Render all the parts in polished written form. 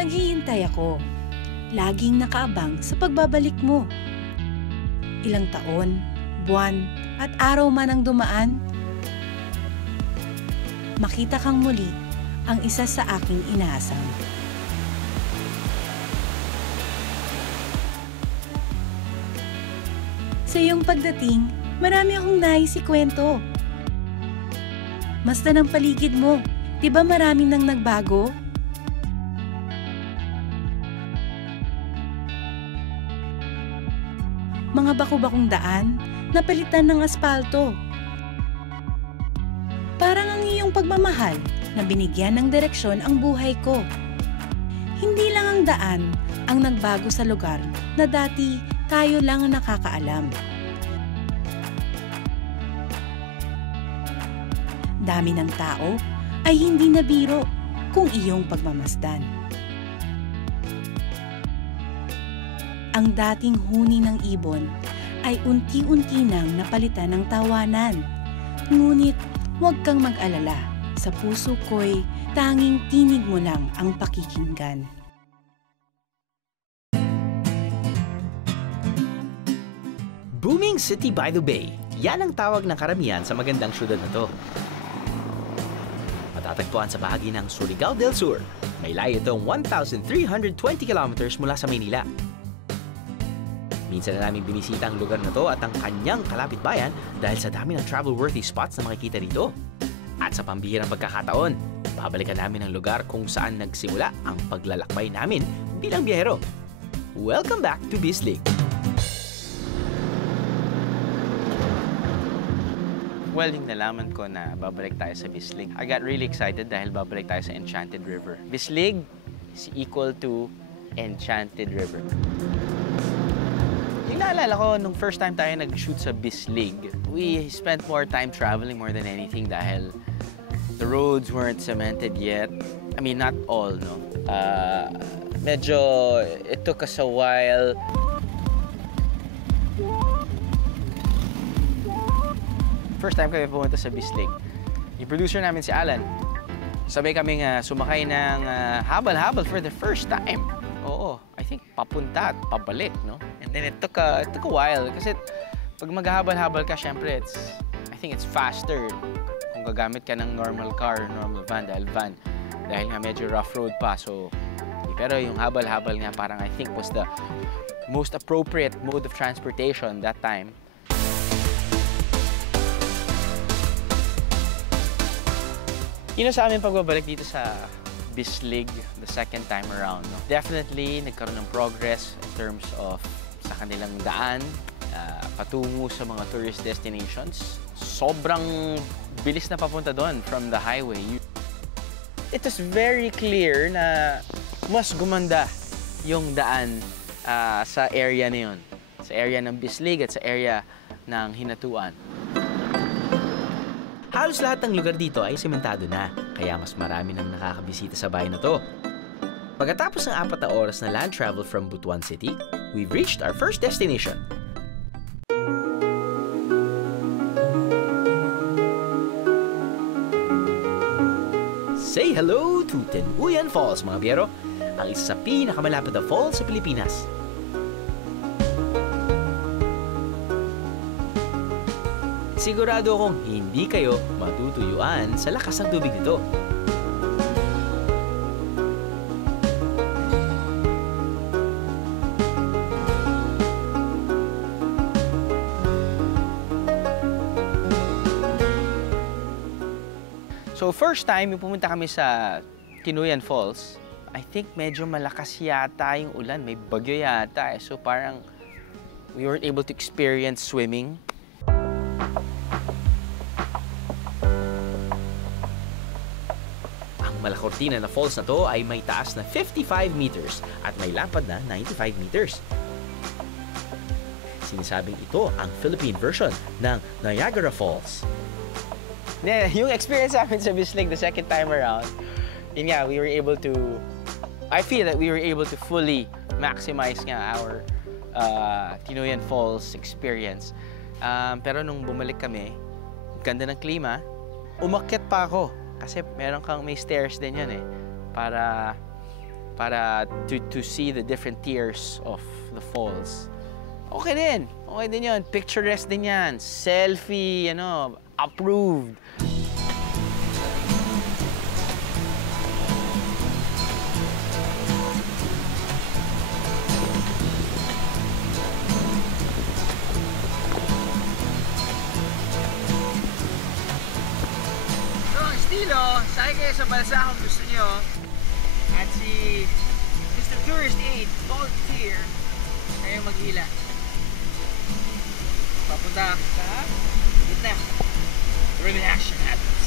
Naghihintay ako. Laging nakaabang sa pagbabalik mo. Ilang taon, buwan, at araw man ang dumaan, makita kang muli ang isa sa aking inaasam. Sa iyong pagdating, marami akong nais ikwento. Masdan ang paligid mo. Di ba marami nang nagbago? Mga baku-bakong daan, napalitan ng aspalto. Parang ang iyong pagmamahal na binigyan ng direksyon ang buhay ko. Hindi lang ang daan ang nagbago sa lugar na dati tayo lang ang nakakaalam. Dami ng tao ay hindi na biro kung iyong pagmamasdan. Ang dating huni ng ibon ay unti-unti nang napalitan ng tawanan. Ngunit huwag kang mag-alala, sa puso ko'y tanging tinig mo lang ang pakikinggan. Booming City by the Bay. Yan ang tawag ng karamihan sa magandang syudad na to. Matatagpuan sa bahagi ng Surigao del Sur. May layo itong 1,320 kilometers mula sa Maynila. Minsan na namin binisita ang lugar na to at ang kanyang kalapit-bayan dahil sa dami ng travel-worthy spots na makikita dito. At sa pambihirang pagkakataon, babalikan namin ang lugar kung saan nagsimula ang paglalakbay namin bilang biyahero. Welcome back to Bislig! Well, yung nalaman ko na babalik tayo sa Bislig, I got really excited dahil babalik tayo sa Enchanted River. Bislig is equal to Enchanted River. Yung naalala ko, nung first time tayo nag-shoot sa Bislig, we spent more time traveling more than anything dahil the roads weren't cemented yet. I mean, not all, no? Medyo, it took us a while. First time kami pumunta sa Bislig, yung producer namin si Alan, sabay kaming sumakay ng habal-habal for the first time. Oo, I think papunta at pabalik, no? And then it took a while kasi pag maghahabal-habal ka, syempre I think it's faster kung gagamit ka ng normal car, normal van dahil nga medyo rough road pa. So, pero yung habal-habal nga parang I think was the most appropriate mode of transportation that time. Yun sa amin pagbabalik dito sa Bislig the second time around. No? Definitely, nagkaroon ng progress in terms of sa kanilang daan, patungo sa mga tourist destinations. Sobrang bilis na papunta doon from the highway. It is very clear na mas gumanda yung daan sa area na yun. Sa area ng Bislig at sa area ng Hinatuan. Halos lahat ng lugar dito ay sementado na, kaya mas marami nang nakakabisita sa bayan na to. Pagkatapos ng 4 na oras na land travel from Butuan City, we've reached our first destination. Say hello to Tenuyan Falls, mga biyero, ang isa sa pinakamalapit na falls sa Pilipinas. Sigurado akong hindi kayo matutuyuan sa lakas ng tubig nito. So first time yung pumunta kami sa Tenuyan Falls, I think medyo malakas yata yung ulan, may bagyo yata. So parang we weren't able to experience swimming. Ang Malacortina na falls na to ay may taas na 55 meters at may lapad na 95 meters. Sinasabing ito ang Philippine version ng Niagara Falls. Yung experience namin sa Bislig the second time around, yun nga, we were able to, I feel that we were able to fully maximize nga our Tenuyan Falls experience. Pero nung bumalik kami, ganda ng klima, umakyat pa ako. Kasi meron kang may stairs din yan eh. Para para to see the different tiers of the falls. Okay din. Okay din yun. Picturesque din yan. Selfie, approved. Estilo, sakay kayo sa balsa kung gusto nyo. At si Mr. Tourist Aid, volunteer, kayong mag-ila. Papunta sa gitna. Where the action happens.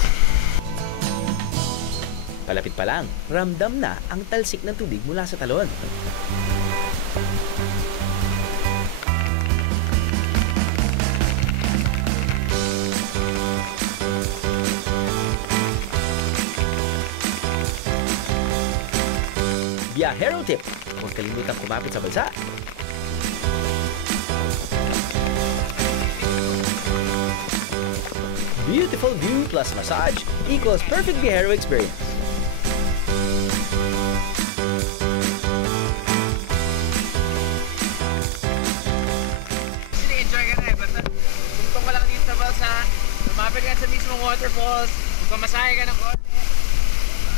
Palapit pa lang, ramdam na ang talsik ng tubig mula sa talon. Biyahero tip! Huwag kalimutang kumapit sa balsa. Beautiful view plus massage equals perfect biyahero experience. Enjoy ka na eh. Basta tungtong ka lang dito sa balsa, lumapit ka sa mismong waterfalls, magpamasahe ka ng konti.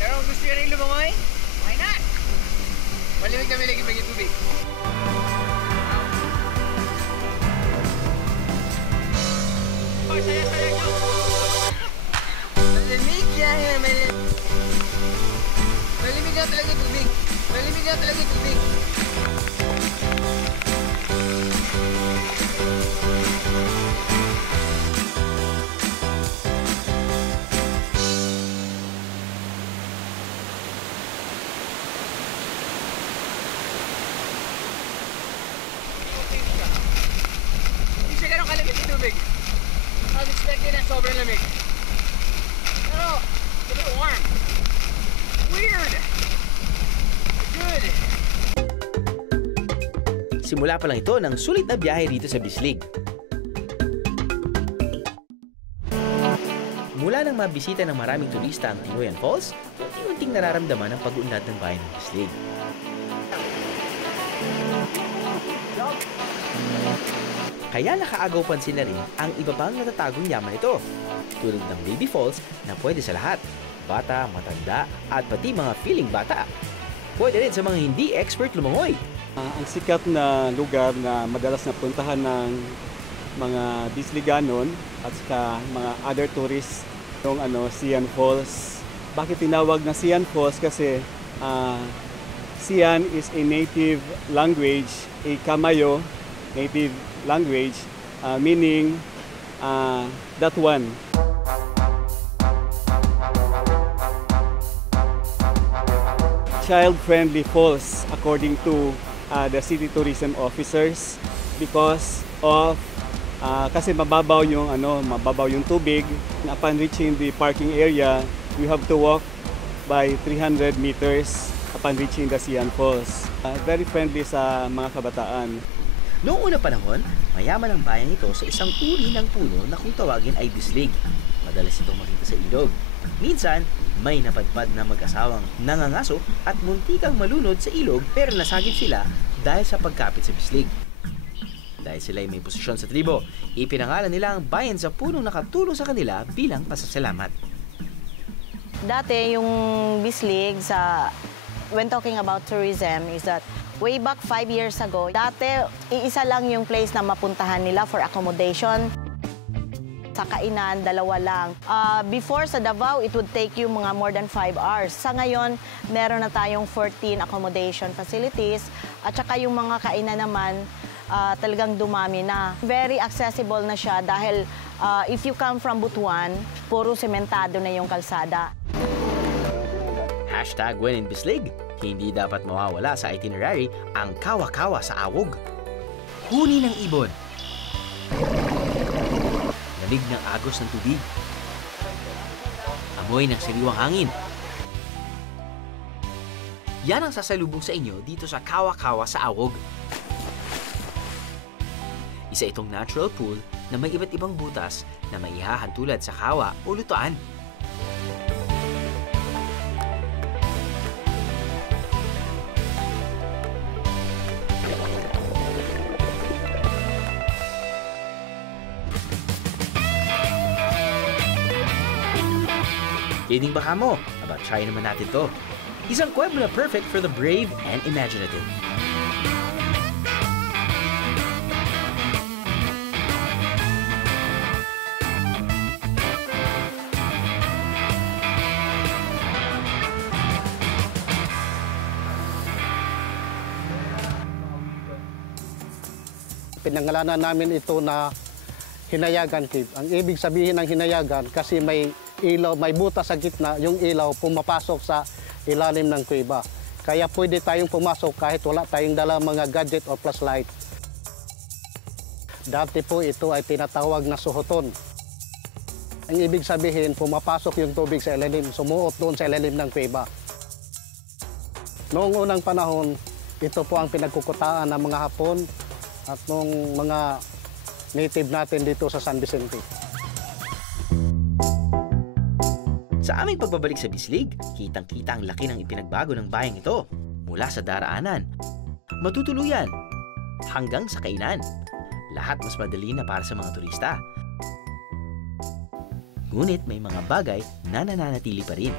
Pero kung gusto nyo rin lumangoy, why not? Malimig na milig yung tubig. Oh, saya ko! Malimig yan, malimig. Malimig na talaga yung tubig. Malimig na talaga yung tubig. Hindi siya ganun kalamig yung tubig. I was expecting na sobrang lamig. Pero, it's a bit warm. Weird. Good. Simula pa lang ito ng sulit na biyahe dito sa Bislig. Mula nang mabisita ng maraming turista ang Tinoyan Falls, unti-unting nararamdaman ang pag-unlad ng bayan ng Bislig. Kaya nakaagaw pansin na rin ang iba pang natatagong yaman ito, tulad ng baby falls na pwede sa lahat, bata, matanda, at pati mga feeling bata. Pwede rin sa mga hindi expert lumangoy. Ang sikat na lugar na madalas na puntahan ng mga Bisliganon at saka mga other tourists yung Sian Falls. Bakit tinawag na Sian Falls? Kasi Sian is a native language, a Kamayo native language, meaning that one. Child-friendly falls according to the city tourism officers because of kasi mababaw yung tubig. Upon reaching the parking area, you have to walk by 300 meters upon reaching the Sian Falls. Very friendly sa mga kabataan. Noong unang panahon, mayaman ang bayan ito sa isang uri ng puno na kung tawagin ay bislig. Madalas itong makita sa ilog. Minsan, may napadpad na mag-asawang nangangaso at muntikang malunod sa ilog pero nasagip sila dahil sa pagkapit sa bislig. Dahil sila ay may posisyon sa tribo, ipinangalan nila ang bayan sa punong nakatulong sa kanila bilang pasasalamat. Dati yung bislig when talking about tourism is that way back 5 years ago, dati iisa lang yung place na mapuntahan nila for accommodation. Sa kainan, 2 lang. Before sa Davao, it would take you mga more than 5 hours. Sa ngayon, meron na tayong 14 accommodation facilities at saka yung mga kainan naman talagang dumami na. Very accessible na siya dahil if you come from Butuan, puro sementado na yung kalsada. Hashtag when in Bislig, hindi dapat mawawala sa itinerary ang kawa-kawa sa Awog. Huni ng ibon. Lamig ng agos ng tubig. Amoy ng sariwang hangin. Yan ang sasalubong sa inyo dito sa Kawa-Kawa sa Awog. Isa itong natural pool na may iba't ibang butas na maihahan tulad sa kawa o lutuan. Kayo ding baka mo, aba try naman natin to. Isang kwebo na perfect for the brave and imaginative. Pinangalanan namin ito na Hinayagan Cave. Ang ibig sabihin ng hinayagan, kasi may ilaw, may butas sa gitna, yung ilaw pumapasok sa ilalim ng kuweba. Kaya pwede tayong pumasok kahit wala tayong dala mga gadget o flashlight. Dati po ito ay tinatawag na suhoton. Ang ibig sabihin, pumapasok yung tubig sa ilalim, sumuot doon sa ilalim ng kuweba. Noong unang panahon, ito po ang pinagkukutaan ng mga Hapon at nung mga native natin dito sa San Vicente. Sa aming pagbabalik sa Bislig, kitang-kita ang laki ng ipinagbago ng bayang ito mula sa daraanan, matutuluyan, hanggang sa kainan. Lahat mas madali na para sa mga turista. Ngunit may mga bagay na nananatili pa rin.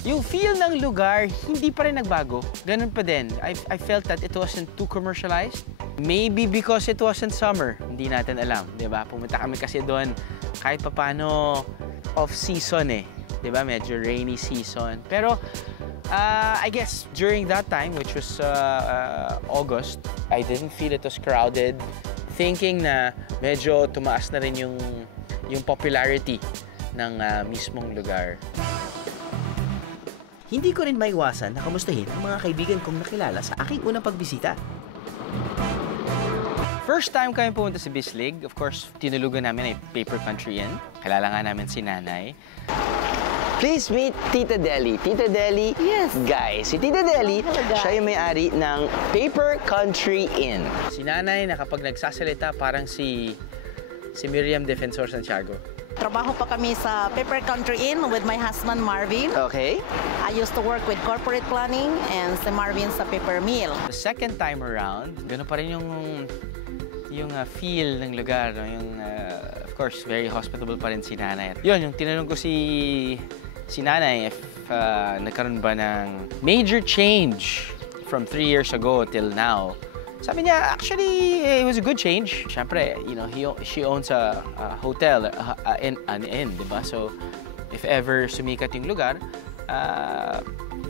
Yung feel ng lugar, hindi pa rin nagbago. Ganun pa din. I felt that it wasn't too commercialized. Maybe because it wasn't summer. Hindi natin alam, di ba? Pumunta kami kasi doon kahit papano off-season eh. Di ba? Medyo rainy season. Pero I guess during that time, which was August, I didn't feel it was crowded. Thinking na medyo tumaas na rin yung popularity ng mismong lugar. Hindi ko rin maiwasan na kamustahin ang mga kaibigan kong nakilala sa aking unang pagbisita. First time kami pumunta sa Bislig, of course, tinulugan namin ay Paper Country Inn. Kilala nga namin si Nanay. Please meet Tita Deli. Tita Deli, Yes. guys, si Tita Deli, siya yung may-ari ng Paper Country Inn. Si Nanay na kapag nagsasalita parang si Miriam Defensor Santiago. Trabaho pa kami sa Paper Country Inn with my husband Marvin. Okay? I used to work with corporate planning and si Marvin sa paper mill. The second time around, gano'n pa rin yung feel ng lugar. No? Of course, very hospitable pa rin si Nanay. Yun, yung tinanong ko si Nanay if nagkaroon ba ng major change from 3 years ago till now. Sabi niya, actually, it was a good change. Siyempre, you know, she owns a hotel, an inn, di ba? So, if ever sumikat yung lugar,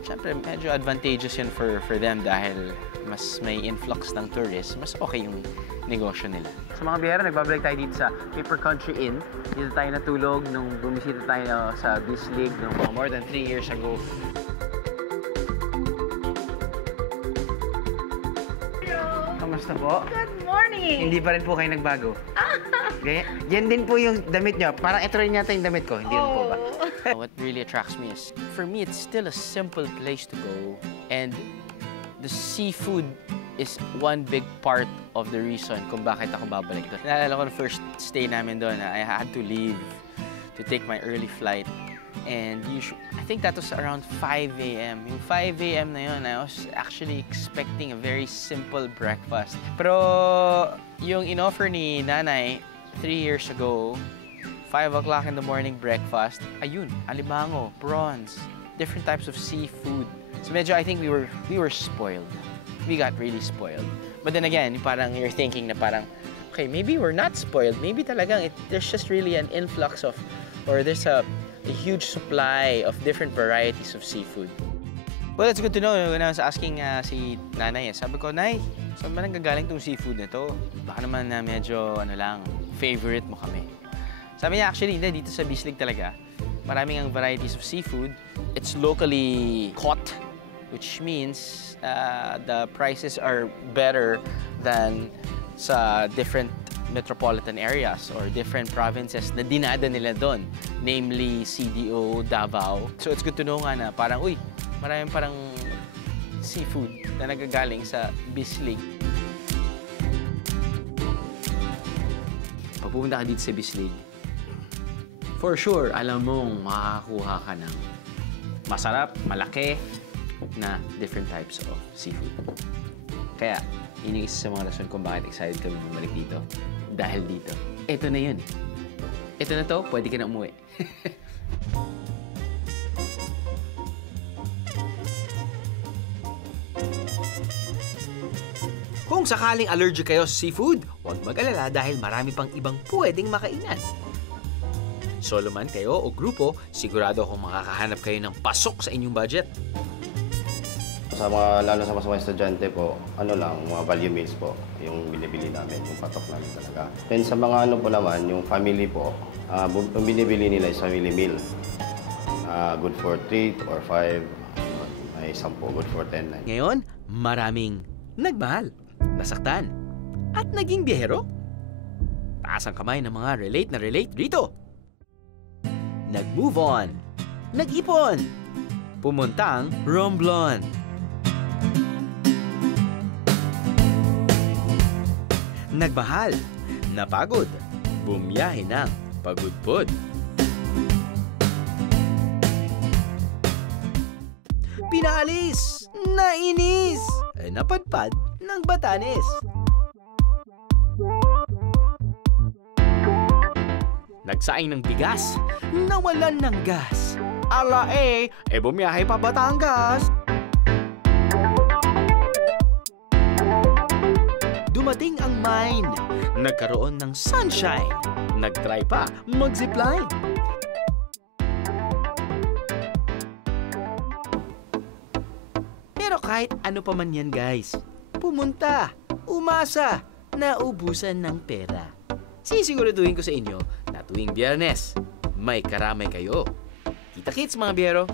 siyempre, medyo advantageous yun for them dahil mas may influx ng tourists, mas okay yung negosyo nila. Sa mga biyahero, nagbabalik tayo dito sa Paper Country Inn. Dito tayo natulog nung bumisita tayo sa Bislig nung more than 3 years ago. Kamusta po? Good morning! Hindi pa rin po kayo nagbago. Yan din po yung damit nyo. Parang ito rin yata yung damit ko. Hindi rin po ba? What really attracts me is, for me, it's still a simple place to go. And the seafood is one big part of the reason kung bakit ako babalik doon. Naalala ko na first stay namin doon, I had to leave to take my early flight. And I think that was around 5 a.m. Yung 5 a.m. na yun, I was actually expecting a very simple breakfast. Pero yung in-offer ni Nanay 3 years ago, 5 o'clock in the morning breakfast, ayun, alimango, prawns, different types of seafood. So medyo I think we were spoiled. We got really spoiled. But then again, parang you're thinking na parang, okay, maybe we're not spoiled. Maybe talagang there's just really an influx of, or there's a huge supply of different varieties of seafood. Well, it's good to know. When I was asking si Nanay, sabi ko, Nay, saan ba nanggagaling tong seafood na to? Baka naman na medyo, favorite mo kami. Sabi niya, actually, hindi, dito sa Bislig talaga. Maraming ang varieties of seafood. It's locally caught, which means the prices are better than sa different metropolitan areas or different provinces na dinada nila doon, namely CDO, Davao. So it's good to know nga na parang, uy, maraming parang seafood na nagagaling sa Bislig. Pag pumunta ka dito sa Bislig, for sure, alam mong makakakuha ka ng masarap, malaki na different types of seafood. Kaya, yun yung isa sa mga rason kung bakit excited kami bumalik dito. Dahil dito. Ito na yun eh. ito na to, pwede ka na umuwi. Kung sakaling allergic kayo sa seafood, huwag mag-alala dahil marami pang ibang pwedeng makainan. Solo man kayo o grupo, sigurado akong makakahanap kayo ng pasok sa inyong budget. Sa mga, lalo sa mga estudyante po, mga value meals po, yung binibili namin, yung patok namin talaga. Then sa mga po naman, yung family po, yung binibili nila is family meal. Good for 3 or 5, may 10, good for 10. Ngayon, maraming nagmahal, nasaktan, at naging biyahero. Taas ang kamay ng mga relate rito. Nag-move on, nag-ipon, pumuntang Romblon. Nagmahal, napagod, bumiyahe ng pagudpod. Pinaalis, nainis, napadpad ng Batanes. Nagsaing ng bigas, nawalan ng gas. Ala bumiyahe pa Batangas. Dumating ang mine, nagkaroon ng sunshine. Nagtry pa mag-zipline. Pero kahit ano pa man yan guys, pumunta, umasa, naubusan ng pera. Sisiguraduhin ko sa inyo na tuwing Biyernes, may karamay kayo. Kita-kits mga biyero!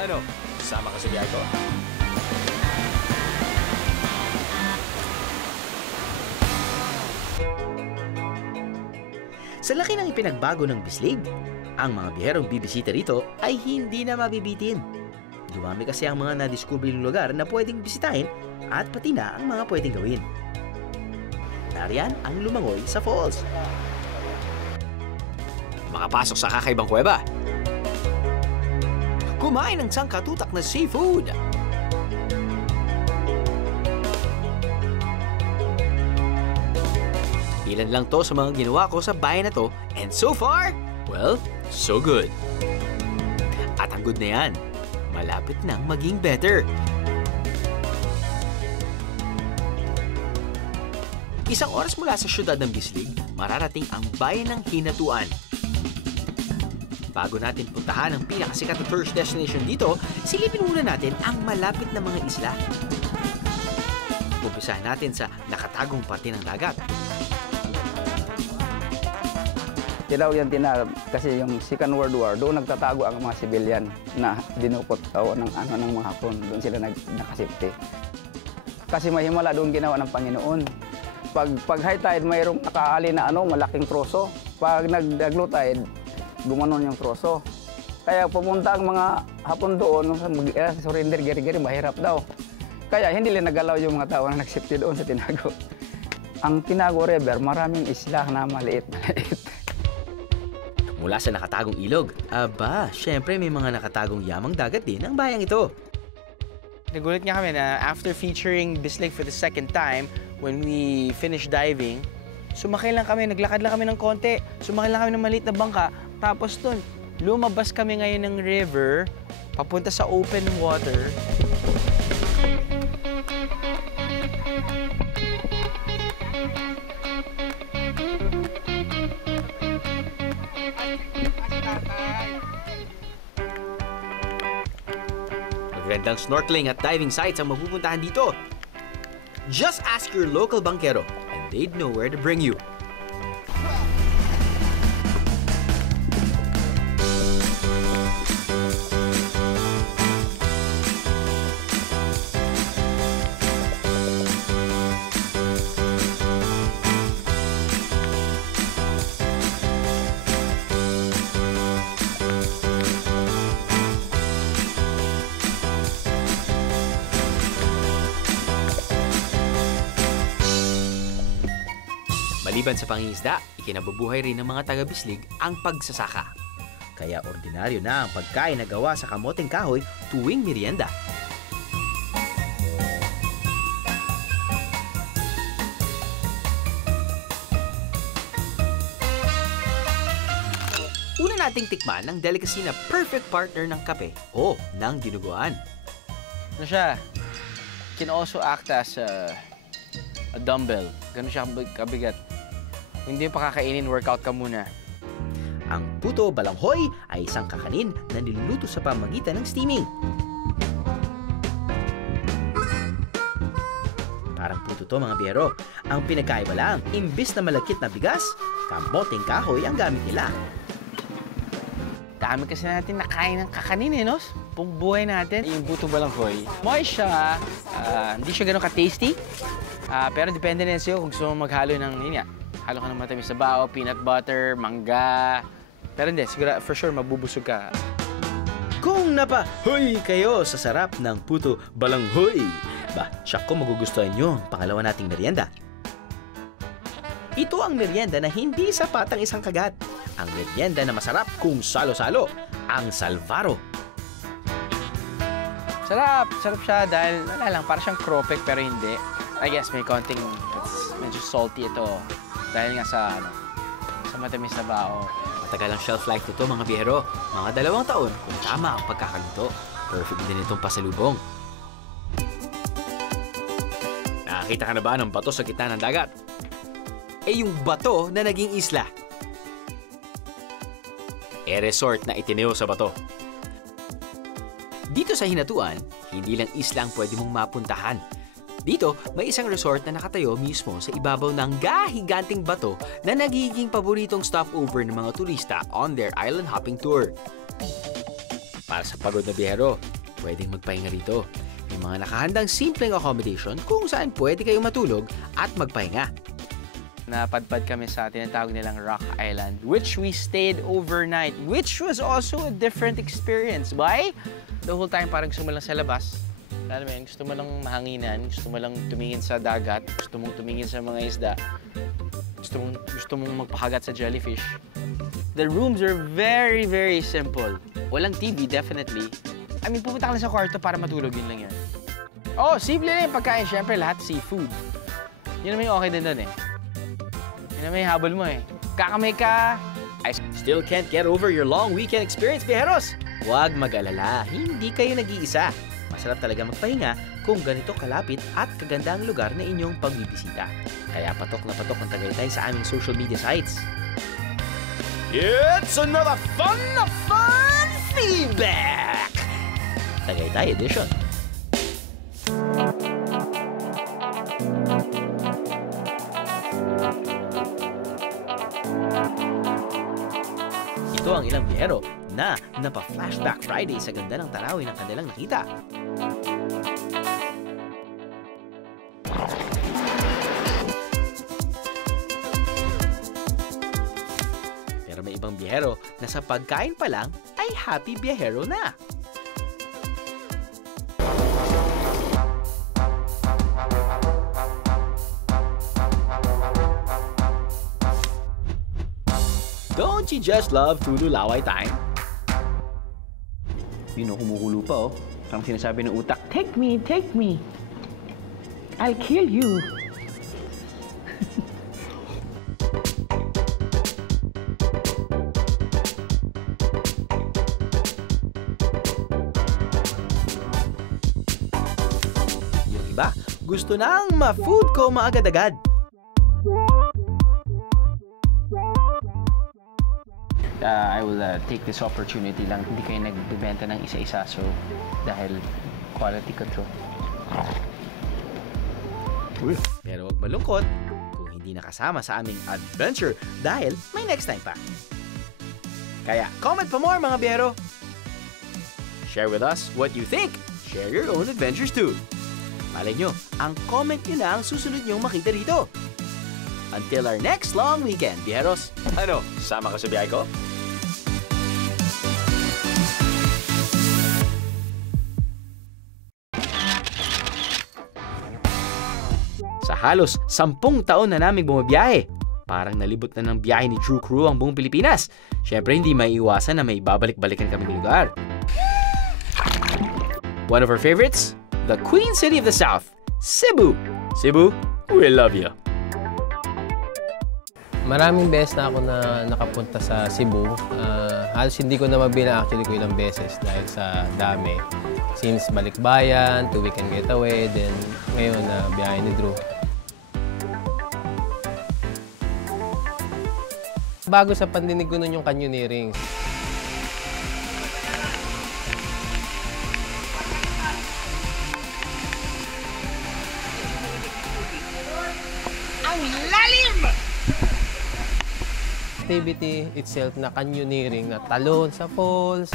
Ano? Sama ka sa biyahe ko? Sa laki ng ipinagbago ng Bislig, ang mga biyerong bibisita rito ay hindi na mabibitin. Dumami kasi ang mga nadiskubreng lugar na pwedeng bisitahin at pati na ang mga pwedeng gawin. Nariyan ang lumangoy sa falls. Makapasok sa kakaibang kuweba. Kumain ng sangkatutak na seafood. Ilan lang to sa mga ginawa ko sa bayan na to, and so far, well, so good. At ang good na yan, malapit nang maging better. Isang oras mula sa syudad ng Bislig, mararating ang bayan ng Hinatuan. Bago natin puntahan ang pinakasikat na tourist destination dito, silipin muna natin ang malapit na mga isla. Umpisahan natin sa nakatagong parte ng dagat. Tinawag yan tinarab kasi yung Second World War, doon nagtatago ang mga civilian na dinukot ng mga Hapon. Doon sila nakasipte. Kasi may himala doon ginawa ng Panginoon. Pag high tide, mayroong nakaali na malaking troso. Pag nag-low tide, gumanon yung troso. Kaya pumunta ang mga Hapon doon, surrender, giri-giri, mahirap daw. Kaya hindi nila nagalaw yung mga tao na nagsipte doon sa Tinago. Ang Tinago River, maraming isla na maliit. Mula sa nakatagong ilog, syempre may mga nakatagong yamang dagat din ang bayang ito. Nagulat nga kami na after featuring Bislig for the second time, when we finished diving, sumakay lang kami, naglakad lang kami ng konti, sumakay lang kami ng maliit na bangka, tapos dun, lumabas kami ngayon ng river, papunta sa open water. Magandang snorkeling at diving sites ang mapupuntahan dito. Just ask your local bankero and they'd know where to bring you. Maliban sa pangingisda, ikinabubuhay rin ng mga taga-Bislig ang pagsasaka. Kaya ordinaryo na ang pagkain na gawa sa kamoteng kahoy tuwing merienda. una nating tikman ng delicacy na perfect partner ng kape o ng dinuguan. Ano siya? Can also act as a dumbbell. Ganun siya kabigat. Kung hindi pa kakainin, workout ka muna. Ang puto balanghoy ay isang kakanin na niluluto sa pamamagitan ng steaming. Parang puto to mga biyero. Ang pinagkaiba lang, imbis na malagkit na bigas, kamoteng kahoy ang gamit nila. Dami kasi natin nakain ng kakanin no? Pong buhay natin. Yung puto balanghoy, moist siya. Hindi siya ganun ka-tasty. Pero depende na sa'yo kung gusto mo maghalo ng, yun nga, halo ka ng matamis na bao, peanut butter, mangga. Pero hindi, siguro for sure mabubusog ka. Kung napahoy kayo sa sarap ng puto balanghoy, siya ko magugustuhan nyo ang pangalawa nating merienda. Ito ang merienda na hindi sapat ang isang kagat. Ang merienda na masarap kung salo-salo, ang salvaro. Sarap! Sarap siya dahil, wala lang, para siyang cropek pero hindi. I guess may konting, medyo salty ito. Dahil nga sa matamis na bao. Matagal ang shelf life nito mga biyero. Mga 2 taon kung tama ang pagkakaluto. Perfect din itong pasalubong. Nakakita ka na ba ng bato sa gitna ng dagat? Yung bato na naging isla. Resort na itineo sa bato. Dito sa Hinatuan, hindi lang isla ang pwede mong mapuntahan. Dito, may isang resort na nakatayo mismo sa ibabaw ng gahiganting bato na nagiging paboritong stopover ng mga turista on their island hopping tour. Para sa pagod na biyero, pwedeng magpahinga rito. May mga nakahandang simpleng accommodation kung saan pwede kayong matulog at magpahinga. Napadpad kami sa tinatawag nilang Rock Island, which we stayed overnight, which was also a different experience. Why? The whole time parang gusto mo lang sa labas. Alam mo yun, gusto mo lang mahanginan, gusto mo lang tumingin sa dagat, gusto mong tumingin sa mga isda, gusto mong magpakagat sa jellyfish. The rooms are very, very simple. Walang TV, definitely. I mean, pupunta ka lang sa kwarto para matulog, yun lang yan. Oh, simple lang yung pagkain. Siyempre, lahat seafood. Yun naman yung okay din doon eh. Yun naman yung habol mo eh. Kakamay ka. I still can't get over your long weekend experience, Bijeros. Huwag mag-alala, hindi kayo nag-iisa. Masarap talaga magpahinga kung ganito kalapit at kaganda ang lugar na inyong pagbibisita. Kaya patok na patok ang Tagaytay sa aming social media sites. It's another fun feedback! Tagaytay Edition. Ito ang ilang biyero na napa-flashback Friday sa ganda ng tanawin ng kanilang nakita. Pero may ibang biyero na sa pagkain pa lang ay happy biyahero na. Don't you just love Tulu Laway time? Yun o, kumukulo pa oh. Parang sinasabi ng utak, take me, take me. I'll kill you. Yung iba, gusto nang ma-food ko maagad-agad. I will take this opportunity lang. Hindi kayo nagbibenta ng isa-isa, so dahil quality control. Pero huwag malungkot kung hindi nakasama sa aming adventure dahil may next time pa. Kaya comment pa more mga biyero. Share with us what you think. Share your own adventures too. Malay nyo, ang comment nyo na ang susunod nyong makita rito. Until our next long weekend, biyeros. Ano, sama ka sa biyahe ko? Sa halos 10 taon na naming bumabiyahe, parang nalibot na ng biyahe ni True Crew ang buong Pilipinas. Siyempre, hindi maiiwasan na may babalik-balikan kaming lugar. One of our favorites? The Queen City of the South, Cebu. Cebu, we love you. Maraming beses na ako na nakapunta sa Cebu. Halos hindi ko na mabilang actually ko ilang beses dahil sa dami. Since Balikbayan, to Weekend Getaway, then ngayon na biyahe ni Drew. Bago sa pandinig ko nun yung canyoneering. Ang lalim! Activity itself na canyoneering, na talon sa falls.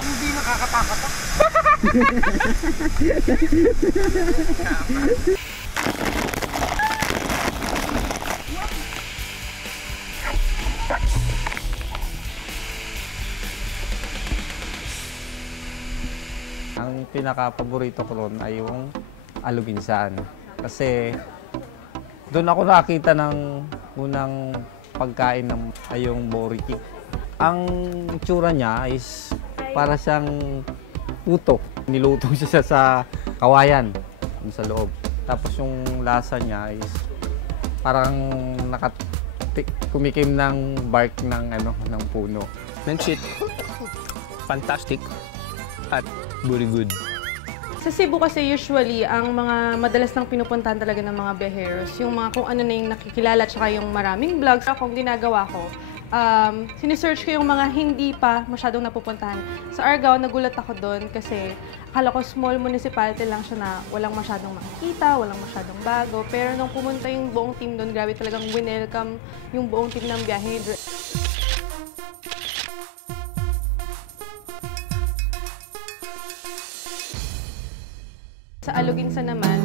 Hindi nakakatakot. Ang pinaka-paborito ko ron ay yung Aluginsan. Kasi doon ako nakita ng unang pagkain ng ayong boriki. Ang itsura niya is para siyang puto. Niluto siya sa kawayan sa loob. Tapos yung lasa niya is parang kumikim ng bark ng puno. Menchit, fantastic at very good. Sa Cebu kasi usually, ang mga madalas nang pinupuntahan talaga ng mga biyaheros, yung mga kung ano na yung nakikilala tsaka yung maraming vlogs. Akong ginagawa ko, sinisearch ko yung mga hindi pa masyadong napupuntahan. Sa Argao, nagulat ako doon kasi akala ko small municipality lang siya na walang masyadong makikita, walang masyadong bago. Pero nung pumunta yung buong team doon, grabe talagang winelcome yung buong team ng biyahe. Sa Aluginsan naman,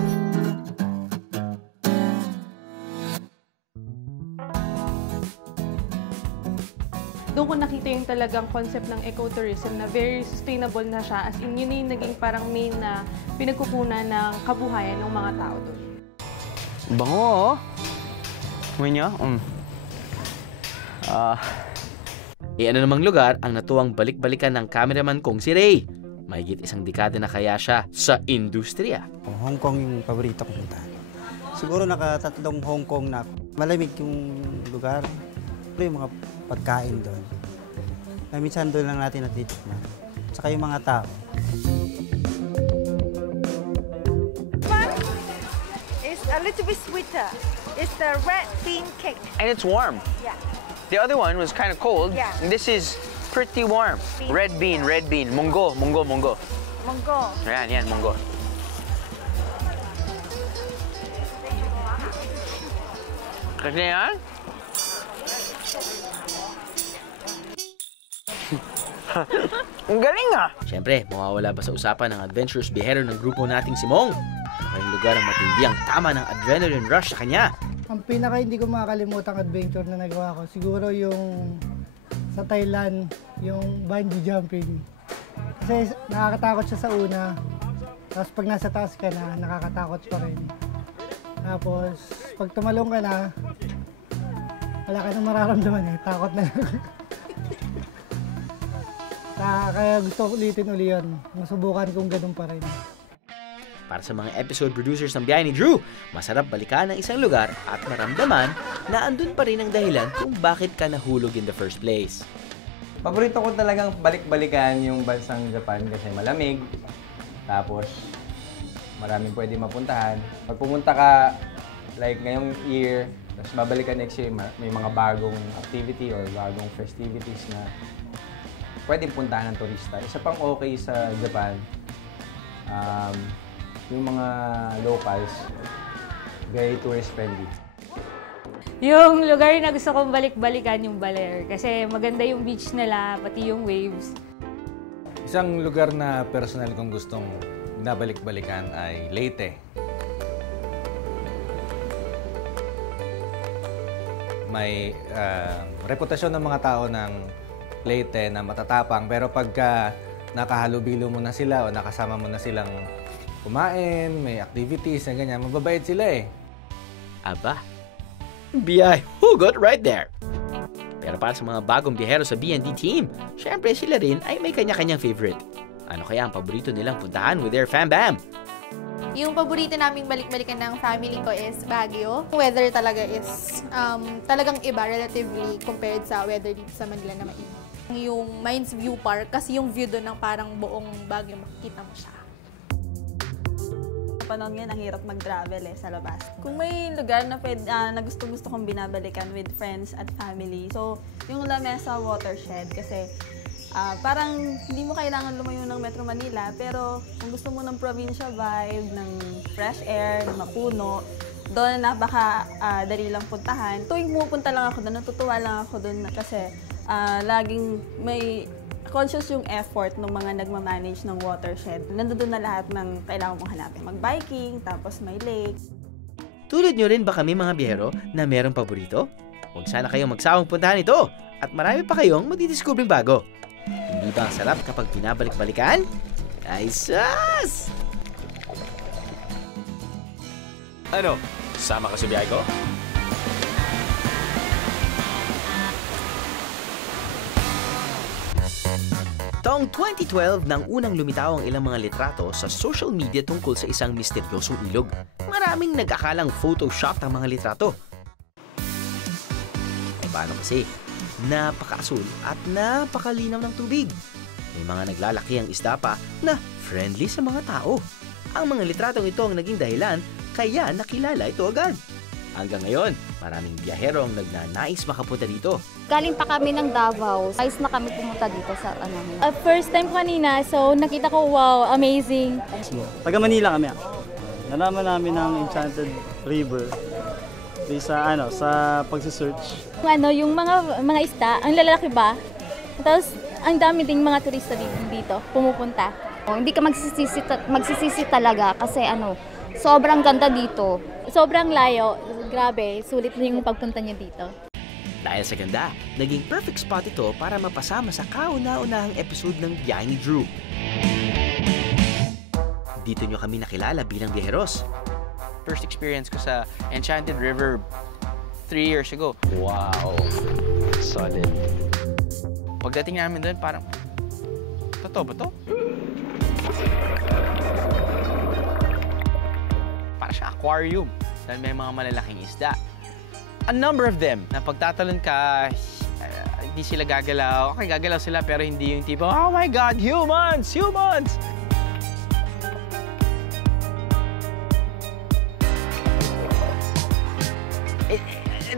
doon ko nakita yung talagang concept ng ecotourism na very sustainable na siya. As in, yun yung naging parang main na pinagkukunan ng kabuhayan ng mga tao doon. Bango, oh. Kumain niyo? Ano namang lugar ang natuwang balik-balikan ng cameraman kong si Ray? Mahigit isang dekada na kaya siya sa industriya. Hong Kong yung paborito kong puntahan. Siguro nakatatlong Hong Kong na malamig yung lugar. Yung mga pagkain doon. Na minsan doon lang natin natitikman. Tsaka yung mga tao. It's a little bit sweeter. It's the red bean cake. And it's warm. Yeah. The other one was kind of cold. Yeah. And this is pretty warm. Red bean. Munggo. Munggo. Yan, munggo. Kasi yan? Ang galing ah! Siyempre, mawawala ba sa usapan ng adventurous bihero ng grupo nating si Mong? Ang lugar ang matindi ang tama ng adrenaline rush sa kanya. Ang pinaka hindi ko makakalimutang adventure na nagawa ko, siguro yung sa Thailand, yung bungee jumping. Kasi nakakatakot siya sa una, tapos pag nasa taas ka na, nakakatakot pa rin. Tapos pag tumalong ka na, wala ka nang mararamdaman eh, takot na lang. Kaya gusto ko ulitin uli yun, masubukan kung ganun pa rin. Para sa mga episode producers ng Biyahe ni Drew, masarap balikan ang isang lugar at maramdaman na andun pa rin ang dahilan kung bakit ka nahulog in the first place. Paborito ko talagang balik-balikan yung bansang Japan kasi malamig. Tapos, maraming pwede mapuntahan. Pag pumunta ka, like ngayong year, tapos babalik ka next year, may mga bagong activity or bagong festivities na pwedeng puntahan ng turista. Isa pang okay sa Japan, yung mga locals, very tourist friendly. Yung lugar na gusto kong balik-balikan yung Baler kasi maganda yung beach nila, pati yung waves. Isang lugar na personal kong gustong nabalik-balikan ay Leyte. May reputasyon ng mga tao ng Leyte na matatapang, pero pagka nakahalubilo mo na sila o nakasama mo na silang kumain, may activities na ganyan, mababait sila eh. Aba, biyahe hugot right there. Pero para sa mga bagong biyahero sa BND team, syempre sila rin ay may kanya-kanyang favorite. Ano kaya ang paborito nilang puntahan with their fam bam? Yung paborito naming balik-balikan ng family ko is Baguio. Weather talaga is talagang iba relatively compared sa weather dito sa Manila na mainit. Yung Mines View Park, kasi yung view doon ng parang buong Baguio, makikita mo siya. Panahon ngayon, ang hirap mag-travel sa labas. Kung may lugar na, na gusto-gusto kong binabalikan with friends at family, so yung La Mesa Watershed, kasi parang hindi mo kailangan lumayo ng Metro Manila, pero kung gusto mo ng provincia vibe, ng fresh air, ng mapuno, doon napaka-dali lang puntahan. Tuwing pumupunta lang ako doon, natutuwa lang ako doon kasi laging may conscious yung effort ng mga nagmamanage ng watershed. Nandoon na lahat ng kailangan mong hanapin. Mag-biking, tapos may lake. Tulad nyo rin ba kami mga biyahero na merong paborito? Huwag sana kayong magsawang puntahan ito at marami pa kayong madidiscovering bago. Hindi ba ang sarap kapag pinabalik-balikan? Ay, sus! Ano? Sama ka sa biyahe ko? Taong 2012 nang unang lumitaw ang ilang mga litrato sa social media tungkol sa isang misteryosong ilog. Maraming nag-akalang photoshopped ang mga litrato. E paano kasi? Napaka-asul at napakalinaw ng tubig. May mga naglalaki ang isda pa na friendly sa mga tao. Ang mga litratong ito ang naging dahilan kaya nakilala ito agad. Hanggang ngayon, maraming biyahero ang nagnanais makapunta dito. Galing pa kami ng Davao. Ayos na kami pumunta dito sa first time kanina, so nakita ko, wow, amazing. Taga Manila kami. Nalaman namin ang Enchanted River sa pagsisearch. Yung mga isda, ang lalaki ba? Tapos ang dami ding mga turista dito pumupunta. Hindi ka magsisisi talaga kasi sobrang ganda dito. Sobrang layo, grabe, sulit na yung pagpunta niyo dito. Dahil sa ganda, naging perfect spot ito para mapasama sa kauna-unahang episode ng Biyahe ni Drew. Dito nyo kami nakilala bilang biyaheros. First experience ko sa Enchanted River 3 years ago. Wow! Solid. Pagdating namin doon, parang, totoo ba to? Para siya aquarium dahil may mga malalaking isda. A number of them na pagtatalon ka, hindi sila gagalaw. Okay, gagalaw sila pero hindi yung tipo, oh my God, humans! Humans!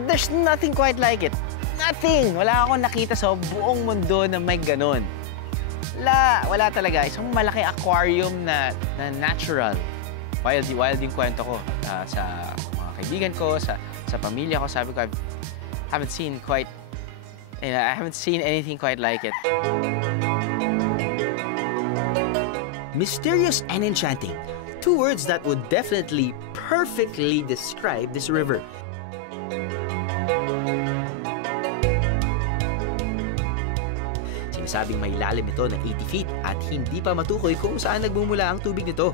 There's nothing quite like it. Nothing! Wala akong nakita sa buong mundo na may ganon. Wala talaga. Isang malaking aquarium na natural. Wild yung kwento ko sa mga kaibigan ko, sa pamilya ko. Sabi ko, I haven't seen anything quite like it. Mysterious and enchanting. Two words that would definitely perfectly describe this river. Sinasabing may lalim ito na 80 feet at hindi pa matukoy kung saan nagmumula ang tubig nito.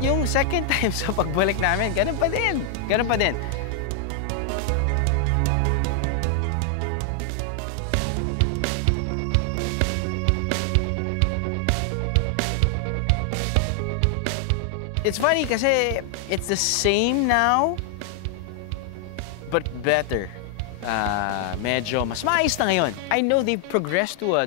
Yung second time sa pagbalik namin, ganun pa din. Ganun pa din. It's funny kasi it's the same now, but better. Medyo mas maayos na ngayon. I know they've progressed to a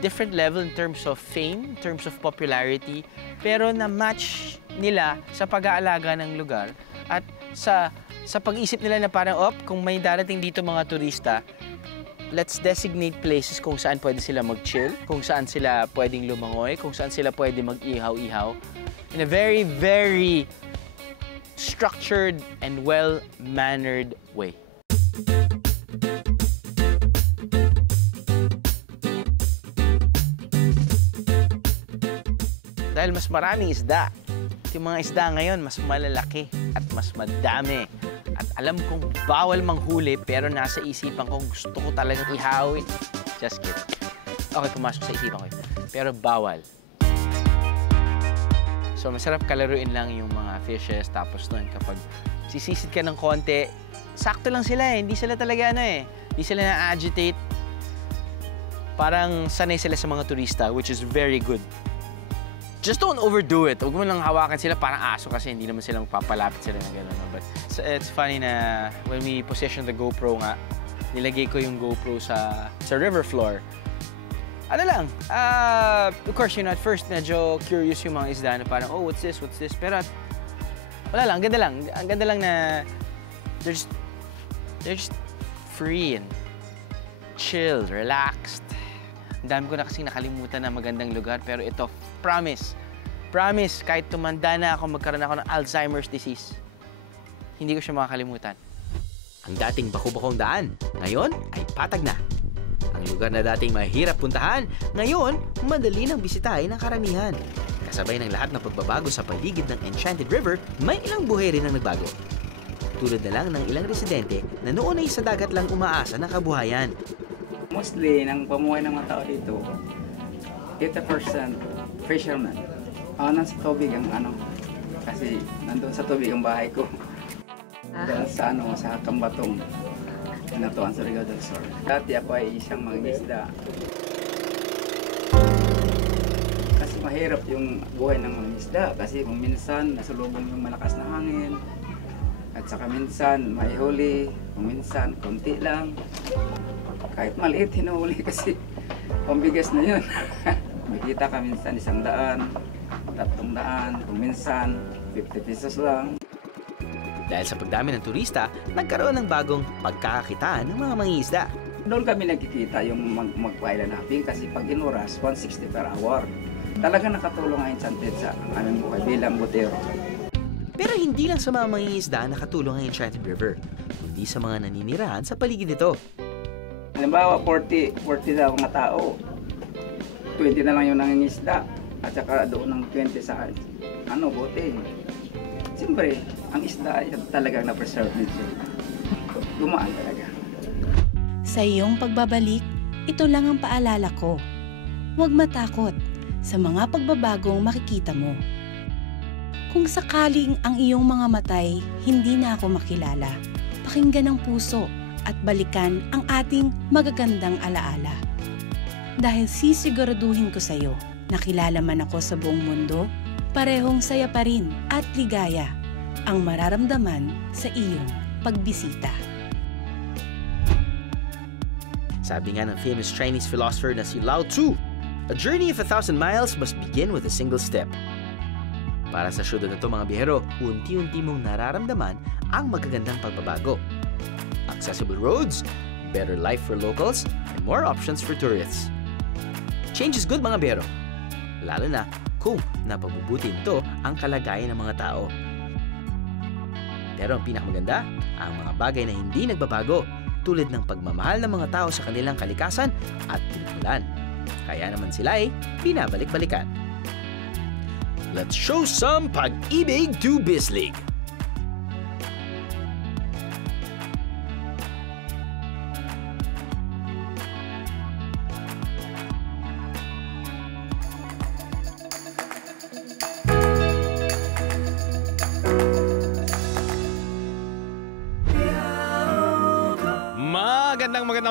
different level in terms of fame, in terms of popularity, pero na-match nila sa pag-aalaga ng lugar at sa pag-isip nila na parang, kung may darating dito mga turista, let's designate places kung saan pwede sila mag-chill, kung saan sila pwedeng lumangoy, kung saan sila pwede mag-ihaw-ihaw in a very, very structured and well-mannered way. Dahil mas maraming isda. Yung mga isda ngayon, mas malalaki at mas madami. At alam kong bawal manghuli, pero nasa isipan ko, gusto ko talagang ihawin. Just kidding. Okay, pumasok sa isipan ko yun. Pero bawal. So, masarap kalaruin lang yung mga fishes. Tapos nun, kapag sisisid ka ng konti, sakto lang sila eh. Hindi sila talaga Hindi sila na-agitate. Parang sanay sila sa mga turista, which is very good. Just don't overdo it. Huwag mo lang hawakan sila parang aso kasi hindi naman sila magpapalapit sila na gano'n. But it's funny na when we position the GoPro nga, nilagay ko yung GoPro sa river floor. Ano lang, of course, at first medyo curious yung mga isda na parang, oh, what's this? Pero wala lang, ang ganda lang na they're just free and chill, relaxed. Ang dami ko na kasing nakalimutan na magandang lugar, pero ito, promise, kahit tumanda na ako, magkaroon ako ng Alzheimer's disease, hindi ko siya makakalimutan. Ang dating baku-bakong daan, ngayon ay patag na. Ang lugar na dating mahirap puntahan, ngayon, madali nang bisitahin ng karamihan. Kasabay ng lahat ng pagbabago sa paligid ng Enchanted River, may ilang buhay rin ang nagbago. Tulad na lang ng ilang residente na noon ay sa dagat lang umaasa ng kabuhayan. Mostly, ng pamuhay ng mga tao dito, 80% fishermen. Nasa tubig ang kasi nandun sa tubig ang bahay ko. Doon sa sa Kambatong. Natuan sa Surigao del Sur. Dati ako ay isang mangingisda. Kasi mahirap yung buhay ng mangingisda kasi kung minsan nasulubong yung malakas na hangin at saka minsan may huli, kung minsan konti lang. Kahit maliit hinuhuli kasi pambigas na yun. Makita ka minsan 100, 300, kung minsan 50 pesos lang. Dahil sa pagdami ng turista, nagkaroon ng bagong pagkakakitaan ng mga mangingisda. Doon kami nagkikita yung mag-island hopping kasi pag inuras, 160 per hour. Talagang nakatulong ang Enchanted sa aming buhay bilang butero. Pero hindi lang sa mga mangingisda nakatulong ang Enchanted River, kundi sa mga naninirahan sa paligid nito. Halimbawa, 40 sa mga tao, 20 na lang yung nangingisda at saka doon ng 20 sa bote. Siyempre, ang isda ay talagang na-preserve nito. Gumaan talaga. Sa iyong pagbabalik, ito lang ang paalala ko. Huwag matakot sa mga pagbabagong makikita mo. Kung sakaling ang iyong mga matay hindi na ako makilala, pakinggan ang puso at balikan ang ating magagandang alaala. Dahil sisiguraduhin ko sa iyo, nakilala man ako sa buong mundo, parehong saya pa rin at ligaya ang mararamdaman sa iyong pagbisita. Sabi nga ng famous Chinese philosopher na si Lao Tzu, a journey of 1,000 miles must begin with a single step. Para sa syudad na ito mga biyahero, unti-unti mong nararamdaman ang magagandang pagbabago. Accessible roads, better life for locals, and more options for tourists. Change is good mga biyahero, lalo na kung napabubuti nito ang kalagayan ng mga tao. Pero ang pinakamaganda, ang mga bagay na hindi nagbabago, tulad ng pagmamahal ng mga tao sa kanilang kalikasan at pinagmulan. Kaya naman sila ay binabalik-balikan. Let's show some pag-ibig to Bislig!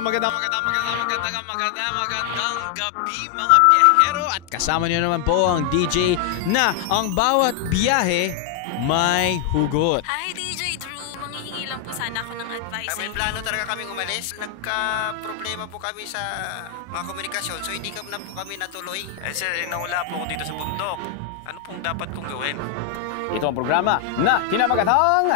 Magandang gabi mga biyahero at kasama niyo naman po ang DJ na ang bawat biyahe may hugot. Hi DJ Drew, manghihingi lang po sana ako ng advice. May plano talaga kaming umalis. Nagka-problema po kami sa mga komunikasyon so hindi na po kami natuloy. Sir, nawala po ako dito sa bundok. Ano pong dapat kong gawin? Ito ang programa na kinamagatang